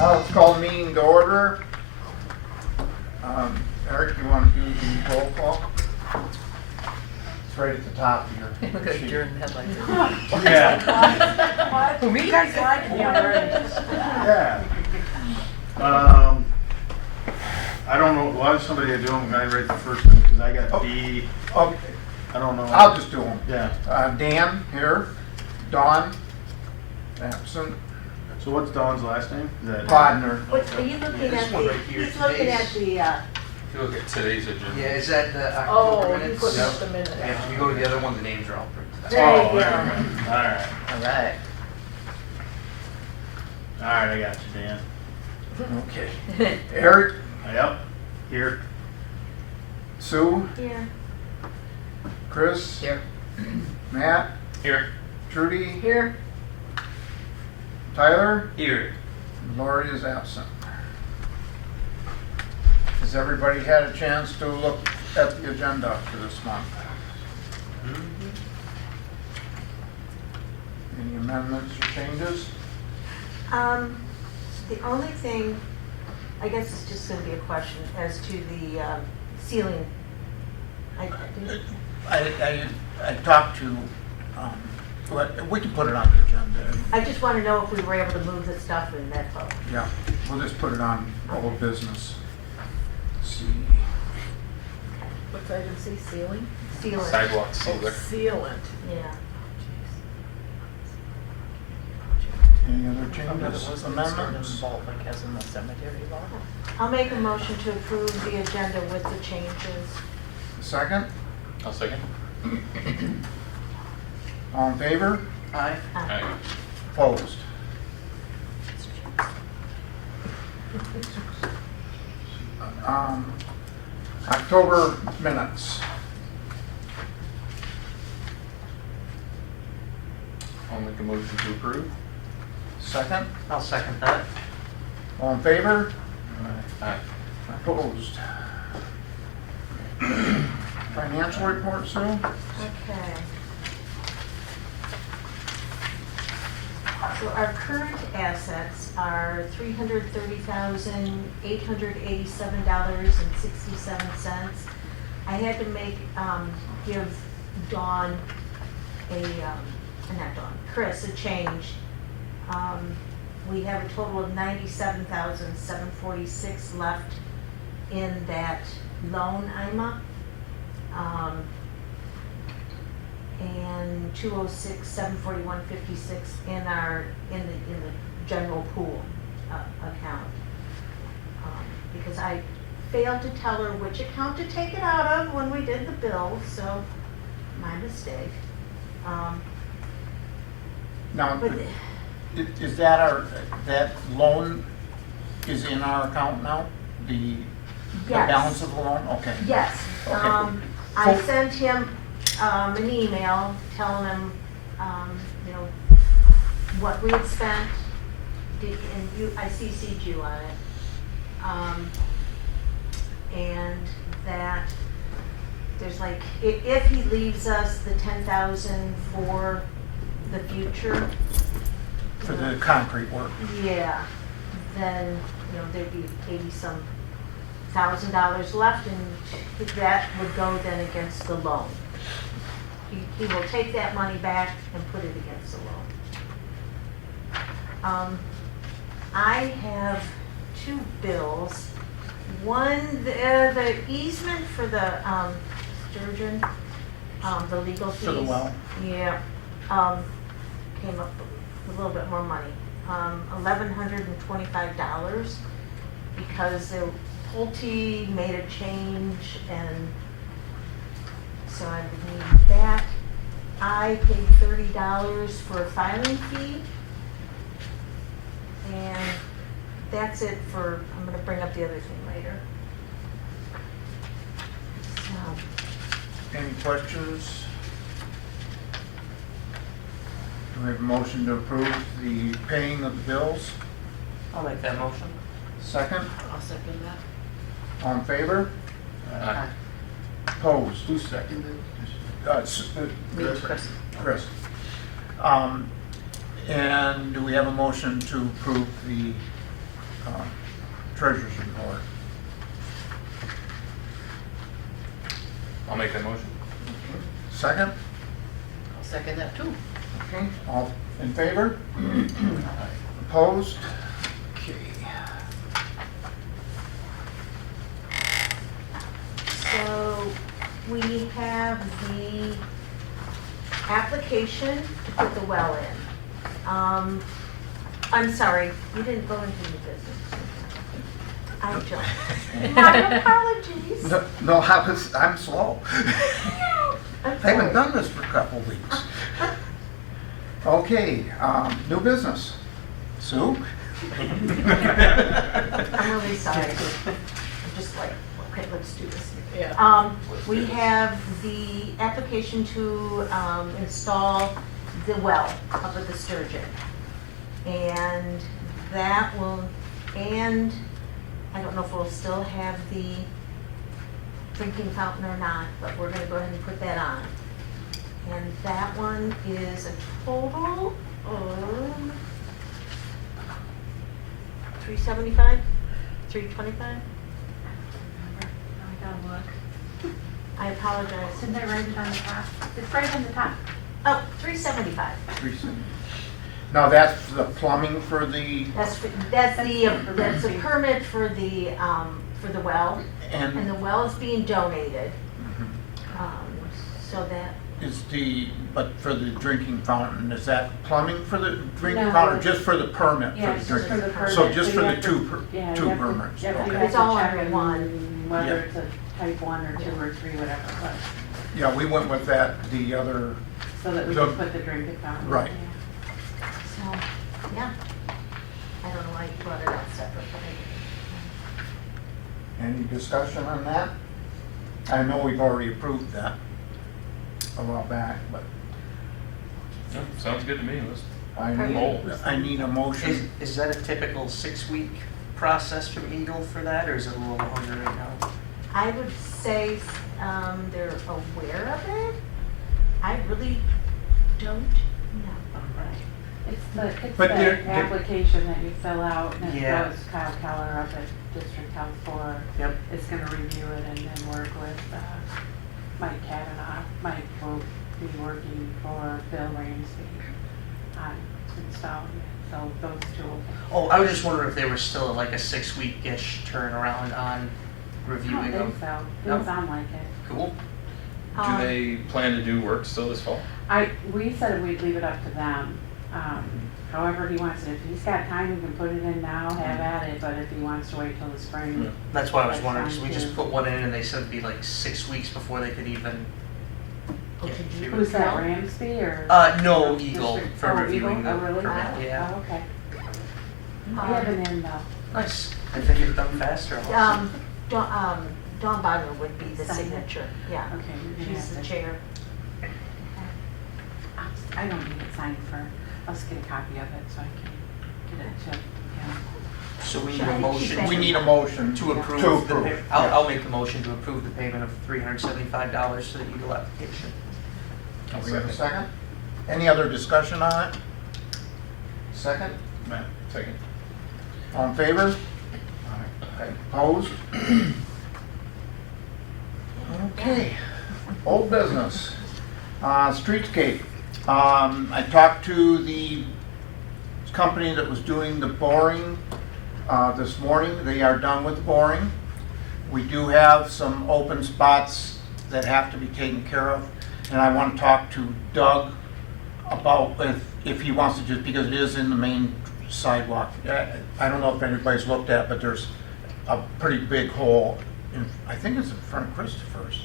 Let's call the meeting to order. Eric, you want to do the roll call? It's right at the top of your Look at sheet. Adjourn headlights. Yeah. Who me? You guys like me already. Yeah. I don't know, why is somebody doing, I write the first one, because I got Oh. D, Okay, I don't know. I'll just do them. Yeah, Dan here, Don, absent, so what's Dawn's last name? Is that? Podner. What, are you looking This at one the, right here, he's looking at today's- the, If you look at today's agenda. Yeah, is that the Oh, October you minutes? put Yep. the minute. And if you go to the other one, the names are all printed. There you Oh, go. All right, All right. I got you, Dan. Okay. Eric, Yep, here. Sue, Here. Chris, Here. Matt, Here. Trudy, Here. Tyler, Here. Lori is absent. Has everybody had a chance to look at the agenda for this month? Any amendments or changes? The only thing, I guess it's just gonna be a question as to the, ceiling. I talked to, we can put it on the agenda. I just wanna know if we were able to move the stuff in that boat. Yeah, we'll just put it on old business. See, What's item C, ceiling? Sealant. Sidewalk Oh, sealer. sealant. Yeah. any other That changes, wasn't sort of amendments? involved like as in the cemetery law. I'll make a motion to approve the agenda with the changes. Second, I'll second. all in favor? Aye. Aye. Opposed? October minutes. I'll make a motion to approve. Second, I'll second that. all in favor? Aye. Opposed? Financial report, Sue? Okay. So our current assets are $330,887.67. I had to give Dawn not Dawn, Chris a change. We have a total of $97,746 left in that loan IMA. And 206,741.56 in the general pool account. Because I failed to tell her which account to take it out of when we did the bill, so my mistake. Now, But is that that loan is in our account now? The Yes. balance of the loan? Okay. yes, Okay. I Full- sent him an email telling him, what we had spent, I CC'd you on it. And that there's like, if he leaves us the 10,000 for the future. For the concrete work. Yeah, then, there'd be $80-some thousand left, and that would go then against the loan. He will take that money back and put it against the loan. I have two bills. One, the easement for the Sturgeon, the legal fees. For the well. Yeah, came up with a little bit more money, $1,125, because the Pulte made a change, and so I would need that. I paid $30 for a filing fee, and that's it for, I'm gonna bring up the other thing later. So, Any questions? Do we have a motion to approve the paying of the bills? I'll make that motion. Second, I'll second that. all in favor? Aye. Opposed? Who seconded? Me, Chris. Chris. And do we have a motion to approve the treasurer's report. I'll make that motion. Second? I'll second that too. Okay, all in favor? Aye. Opposed? Okay. So we have the application to put the well in. I'm sorry, you didn't go into new business. I jumped. My apologies. No, I'm slow. I'm I haven't sorry. done this for a couple weeks. Okay, new business. Sue? I'm really sorry. I'm just like, okay, let's do this. Yeah. We have the application to install the well up at the Sturgeon. And that will, and I don't know if we'll still have the drinking fountain or not, but we're gonna go ahead and put that on. And that one is a total of $375, $325? I gotta look. I apologize. Didn't I write it on the top? It's right on the top. Oh, $375. Now, that's the plumbing for the, That's the permit for the well, and and the well is being donated, so that, is but for the drinking fountain, is that plumbing for the drinking No. fountain, or just for the permit Yeah, for it's the just for drinking? the permit. So just for you the have to- two you have to- permits? yeah, Okay. you It's have all to check under in one. whether Yeah. it's a type 1 or 2 or 3, whatever it was, Yeah, we went with that, the other, so that we The- could put the drinking fountain. in. Right. so, yeah. I don't know why you brought it out separate, but any discussion on that? I know we've already approved that a while back, but No, sounds good to me. Let's I need a motion. Is that a typical 6-week process from EGLE for that, or is it a little longer right now? I would say they're aware of it. I really don't know. It's But the they're- application that you fill out, and it Yeah. goes Kyle Keller up at District Health 4. Yep. It's gonna review it and then work with Mike Kavanaugh. Mike will be working for Bill Ramsey on installing it, so those two will. Oh, I was just wondering if they were still like a 6-week-ish turnaround on I don't reviewing think them. so. No? Doesn't sound like it. Cool. Um, Do they plan to do work still this fall? We said we'd leave it up to them. However he wants it. If he's got time, we can put it in now, have at it, but if he wants to wait till the spring. Yeah. That's why I was That's wondering, fine, because we just too. put one in and they said it'd be like 6 weeks before they could even Oh, get did you- to Who's it. that, Ramsey or? No, EGLE District- for oh, reviewing Eagle? the Oh, really? permit, yeah. Oh, okay. We Um, have an in though. Nice. I think it's done faster. also. Dawn Bogner would be the Sign it. signature, yeah. Okay, you're gonna She's have the to- chair. I don't need it signed for, I'll just get a copy of it so I can get it to him. So we need I a think motion she's to We need a motion to approve. To the approve, pay- yeah. I'll make the motion to approve the payment of $375 to the EGLE application. Do we have a second? Any other discussion on it? Second? Matt, second. All in favor? Okay. Opposed? Okay, old business. Streetscape. I talked to the company that was doing the boring this morning. They are done with boring. We do have some open spots that have to be taken care of. And I want to talk to Doug about if he wants to just, because it is in the main sidewalk. I don't know if anybody's looked at, but there's a pretty big hole in, I think it's in front of Christopher's.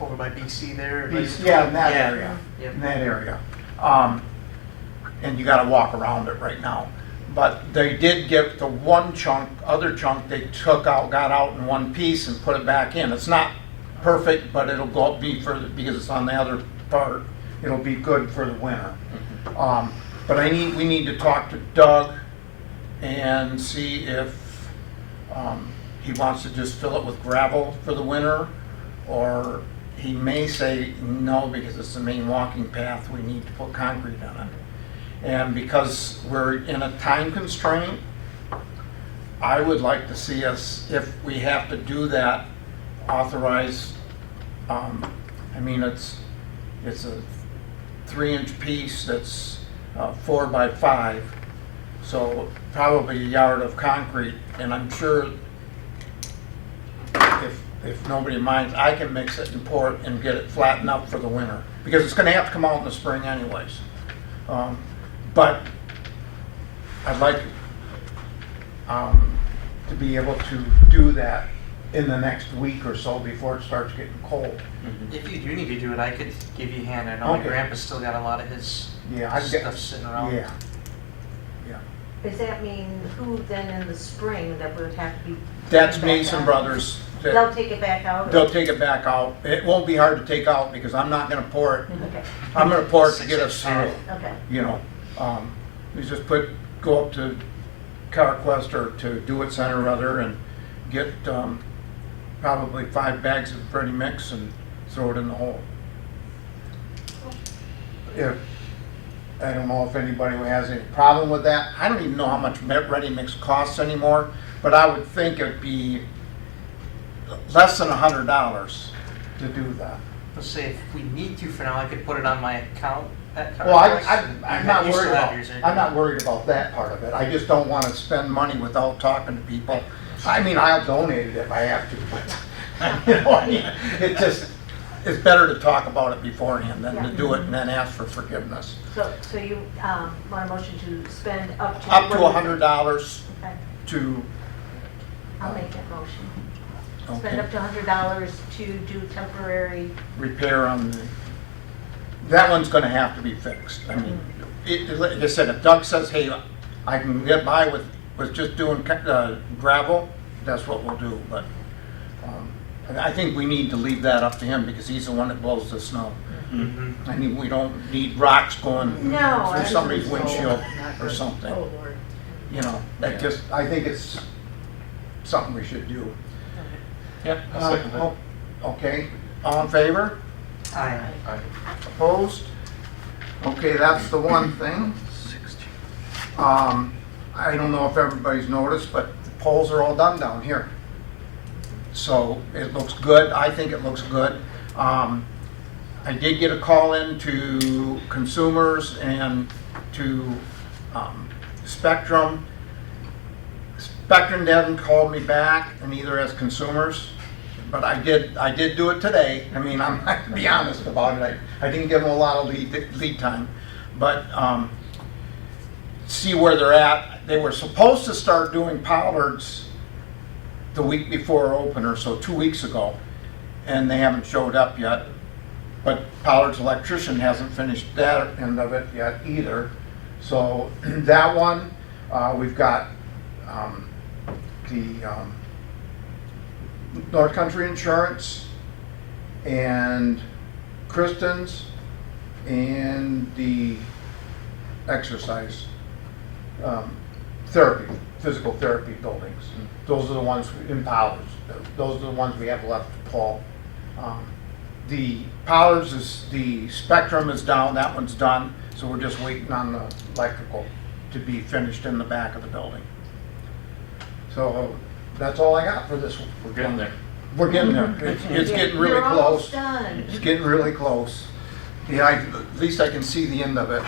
Over by BC there. Yeah, in that Yeah. area, Yep. in that area. And you gotta walk around it right now. But they did get the one chunk, other chunk they took out, got out in one piece and put it back in. It's not perfect, but it'll go be for, because it's on the other part, it'll be good for the winter. But we need to talk to Doug and see if he wants to just fill it with gravel for the winter, or he may say no, because it's the main walking path, we need to put concrete on it. And because we're in a time constraint, I would like to see us, if we have to do that, authorize, I mean, it's a 3-inch piece that's 4 by 5, so probably a yard of concrete, and I'm sure if nobody minds, I can mix it and pour it and get it flattened up for the winter, because it's gonna have to come out in the spring anyways. But I'd like to be able to do that in the next week or so before it starts getting cold. If you do need to do it, I could give you a hand. I know my Okay. grandpa's still got a lot of his Yeah, I've got- stuff sitting around. Yeah. Does that mean who then in the spring that would have to be? That's taken back Mason out? Brothers. They'll take it back out? or- They'll take it back out. It won't be hard to take out because I'm not gonna pour it. Okay, I'm gonna pour it to get us 6 inch through, okay. you know. We just go up to CarQuest or to Do It Center rather and get probably 5 bags of ready mix and throw it in the hole. If, I don't know if anybody has any problem with that. I don't even know how much ready mix costs anymore, but I would think it'd be less than $100 to do that. Let's say if we need to for now, I could put it on my account at CarQuest. Well, and I'm not you still worried have about, yours, right? I'm not worried about that part of it. I just don't want to spend money without talking to people. I mean, I'll donate it if I have to, but, you know, I mean, it just, it's better to talk about it beforehand than to do it and then ask for forgiveness. So you want a motion to spend up to? Up to $100 Okay, to, I'll make that motion. Spend okay, up to $100 to do temporary, repair on the, that one's gonna have to be fixed. I mean, like I said, if Doug says, hey, I can get by with just doing gravel, that's what we'll do, but I think we need to leave that up to him because he's the one that blows the snow. Mhm. I mean, we don't need rocks going No, through somebody's I- windshield or something. oh Lord. You know, that just, I think it's something we should do. Yeah, I'll second that. Okay, all in favor? Aye. Aye. Opposed? Okay, that's the one thing. I don't know if everybody's noticed, but the poles are all done down here. So it looks good. I think it looks good. I did get a call in to consumers and to Spectrum. Spectrum hasn't called me back, and neither has consumers. But I did do it today. I mean, I'm not to be honest about it. I didn't give them a lot of lead time, but see where they're at. They were supposed to start doing pollards the week before opener, so 2 weeks ago, and they haven't showed up yet. But Pollard's electrician hasn't finished that end of it yet either. So that one, we've got the North Country Insurance and Kristen's and the exercise therapy, physical therapy buildings. Those are the ones in Pollard's. Those are the ones we have left to pull. The Pollard's is, the Spectrum is down, that one's done, so we're just waiting on the electrical to be finished in the back of the building. So that's all I got for this one. We're getting there. We're getting there. It's getting really You're almost close. done. It's getting really close. Yeah, at least I can see the end of it.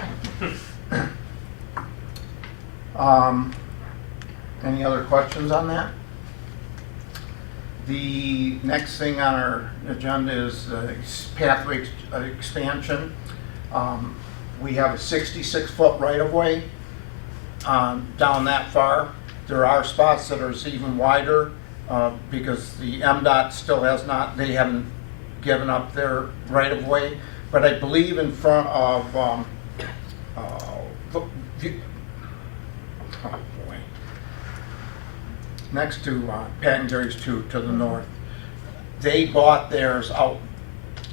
Any other questions on that? The next thing on our agenda is pathway expansion. We have a 66-foot right-of-way down that far. There are spots that are even wider because the MDOT still has not, they haven't given up their right-of-way. But I believe in front of, next to Pat and Jerry's to the north, they bought theirs out,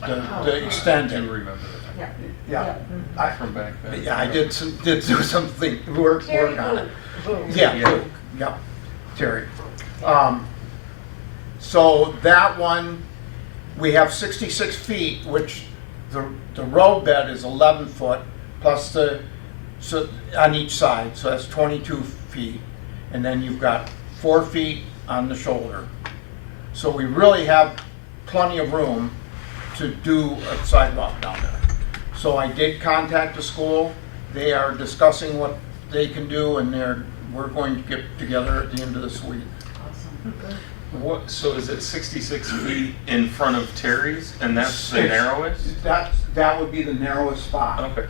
the I do extended. remember Yeah. Yeah, that from back then. yeah, I did do something, work Terry on it. Boo. Yeah, yeah, Terry. So that one, we have 66 feet, which the road bed is 11 foot plus so on each side, so that's 22 feet. And then you've got 4 feet on the shoulder. So we really have plenty of room to do a sidewalk down there. So I did contact the school. They are discussing what they can do, and we're going to get together at the end of this week. What, so is it 66 feet in front of Terry's, and that's the narrowest? That would be the narrowest spot. Okay.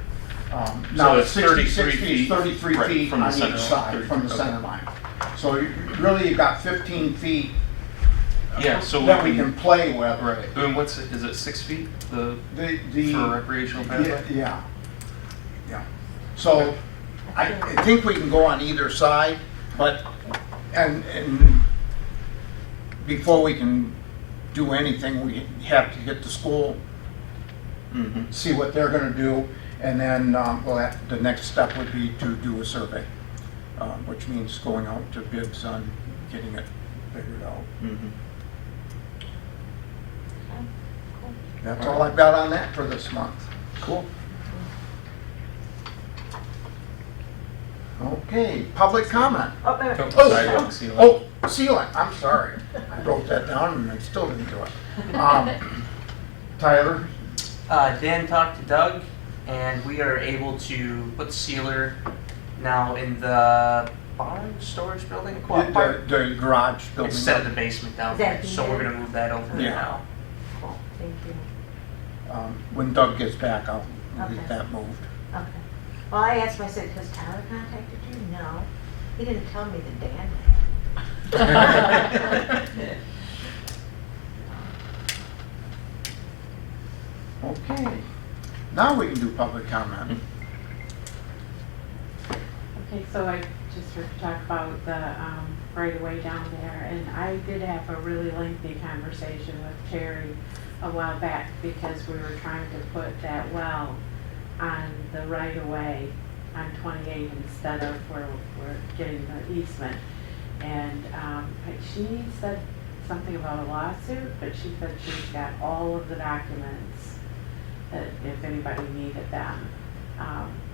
Now, So it's 66 33 feet, 33 right, feet from the on center each line. side, from the Okay. center line. So really, you got 15 feet Yeah, so that we can play with. Right. And is it 6 feet, The, for recreational pathway? yeah. So I think we can go on either side, but, and before we can do anything, we have to get the school, Mm-hmm. see what they're gonna do, and then, the next step would be to do a survey, which means going out to bids on getting it figured out. Mm-hmm. That's all I've got on that for this month. Cool. Okay, public comment. Oh, wait, wait. Sidewalk sealing. Oh, sealing, I'm sorry. I wrote that down and I still didn't do it. Tyler? Dan talked to Doug, and we are able to put the sealer now in the barn storage building, co-op park, The garage building. instead of the basement down Is that there. So we're the- gonna move that over there Yeah. now. Cool, thank you. When Doug gets back, I'll Okay. get that moved. Okay. Well, I asked him, I said, has Tyler contacted you? No. He didn't tell me that Dan had. Okay, now we can do public comment. Okay, so I just heard you talk about the right of way down there, and I did have a really lengthy conversation with Terry a while back because we were trying to put that well on the right of way on 28 instead of where we're getting the easement. And she said something about a lawsuit, but she said she's got all of the documents that if anybody needed them.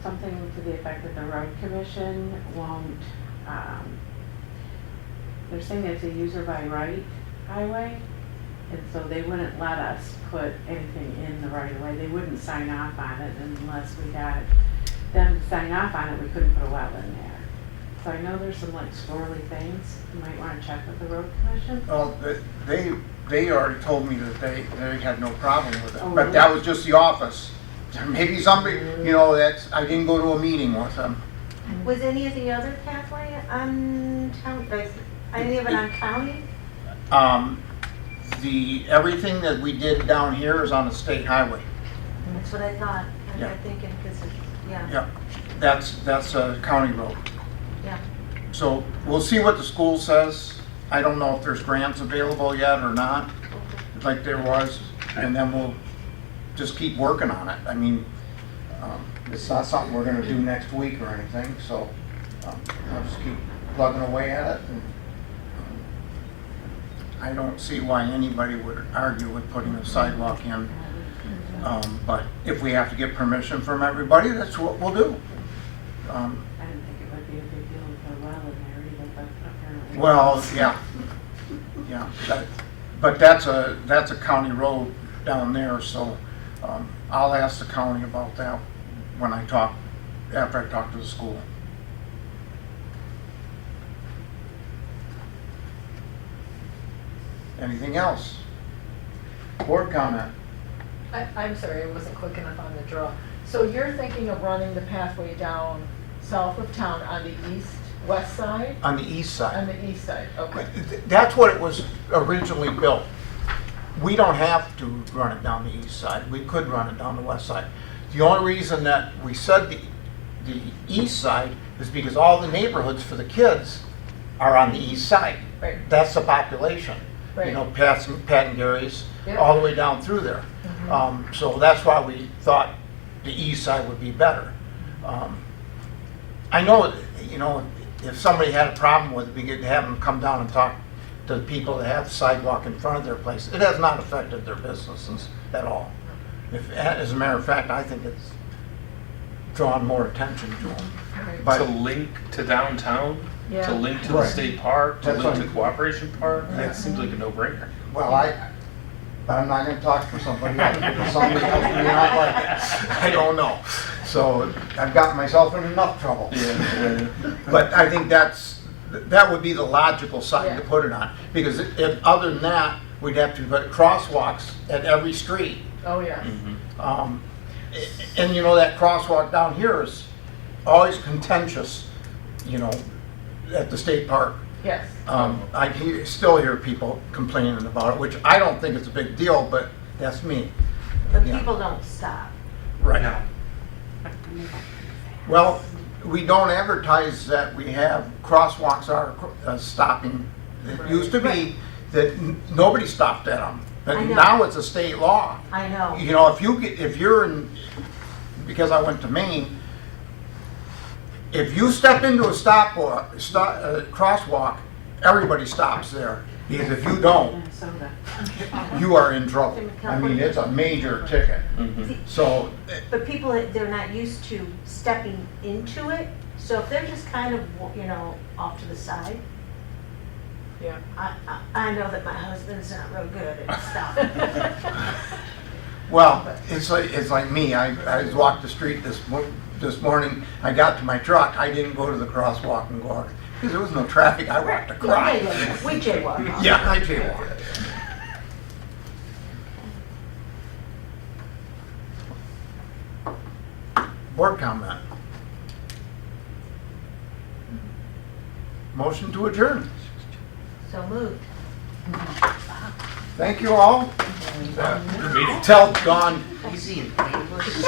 Something to the effect that the road commission won't, they're saying it's a user by right highway, and so they wouldn't let us put anything in the right of way. They wouldn't sign off on it unless we got them to sign off on it. We couldn't put a well in there. So I know there's some like squirrely things. You might want to check with the road commission. Well, they already told me that they had no problem with it, Oh, but really? that was just the office. Maybe somebody, I didn't go to a meeting with them. Was any of the other pathway on town, like, any of it on county? Everything that we did down here is on a state highway. That's what I thought. I Yeah. got thinking, because it's, yeah, Yeah, that's a county road. yeah. So we'll see what the school says. I don't know if there's grants available yet or not, like there was, and then we'll just keep working on it. I mean, it's not something we're gonna do next week or anything, so I'll just keep plugging away at it. And I don't see why anybody would argue with putting a sidewalk in. But if we have to get permission from everybody, that's what we'll do. I didn't think it would be a big deal to put a well in there either, but apparently. Well, yeah, but that's a county road down there, so I'll ask the county about that when after I talk to the school. Anything else? Board comment? I'm sorry, I wasn't quick enough on the draw. So you're thinking of running the pathway down south of town on the west side? On the east On side. the east side, okay. That's what it was originally built. We don't have to run it down the east side. We could run it down the west side. The only reason that we said the east side is because all the neighborhoods for the kids are on the east side. Right. That's the population. Right. You know, Pat and Gary's, Yep. all the way down through there. So that's why we thought the east side would be better. I know, if somebody had a problem with it, we could have them come down and talk to the people that have the sidewalk in front of their place. It has not affected their businesses at all. As a matter of fact, I think it's drawn more attention to them. Right. But To link to downtown, to Yeah. link to the Right. state park, to That's link to what- Cooperation Park, Yeah. that seems like a no-brainer. Well, but I'm not gonna talk for somebody else, because somebody else may not like it. I don't know. So I've gotten myself in enough trouble. Yeah. But I think that would be the logical side to put it on. Because if, other than that, we'd have to put crosswalks at every street. Oh, yeah. And you know, that crosswalk down here is always contentious, you know, at the state park. Yes. Still hear people complaining about it, which I don't think it's a big deal, but that's me. But Yeah. people don't stop. Right. No. Well, we don't advertise that we have crosswalks are stopping. It used to be that nobody stopped at them, I but know. now it's a state law. I know. You know, if you're in, because I went to Maine, if you step into a crosswalk, everybody stops there. Because if you don't, Minnesota. you are in trouble. I mean, it's a major ticket. Mhm. So, But people, they're not used to stepping into it, so if they're just kind of, you know, off to the side, Yeah. I know that my husband's not real good at stopping. well, it's like me. I walked the street this morning. I got to my truck. I didn't go to the crosswalk and go out because there was no traffic. I walked across. Yeah, we jaywalk. Yeah, I jaywalked. Board comment. Motion to adjourn. So moved. Thank you all. Good meeting. Tell Dawn Easy and painless.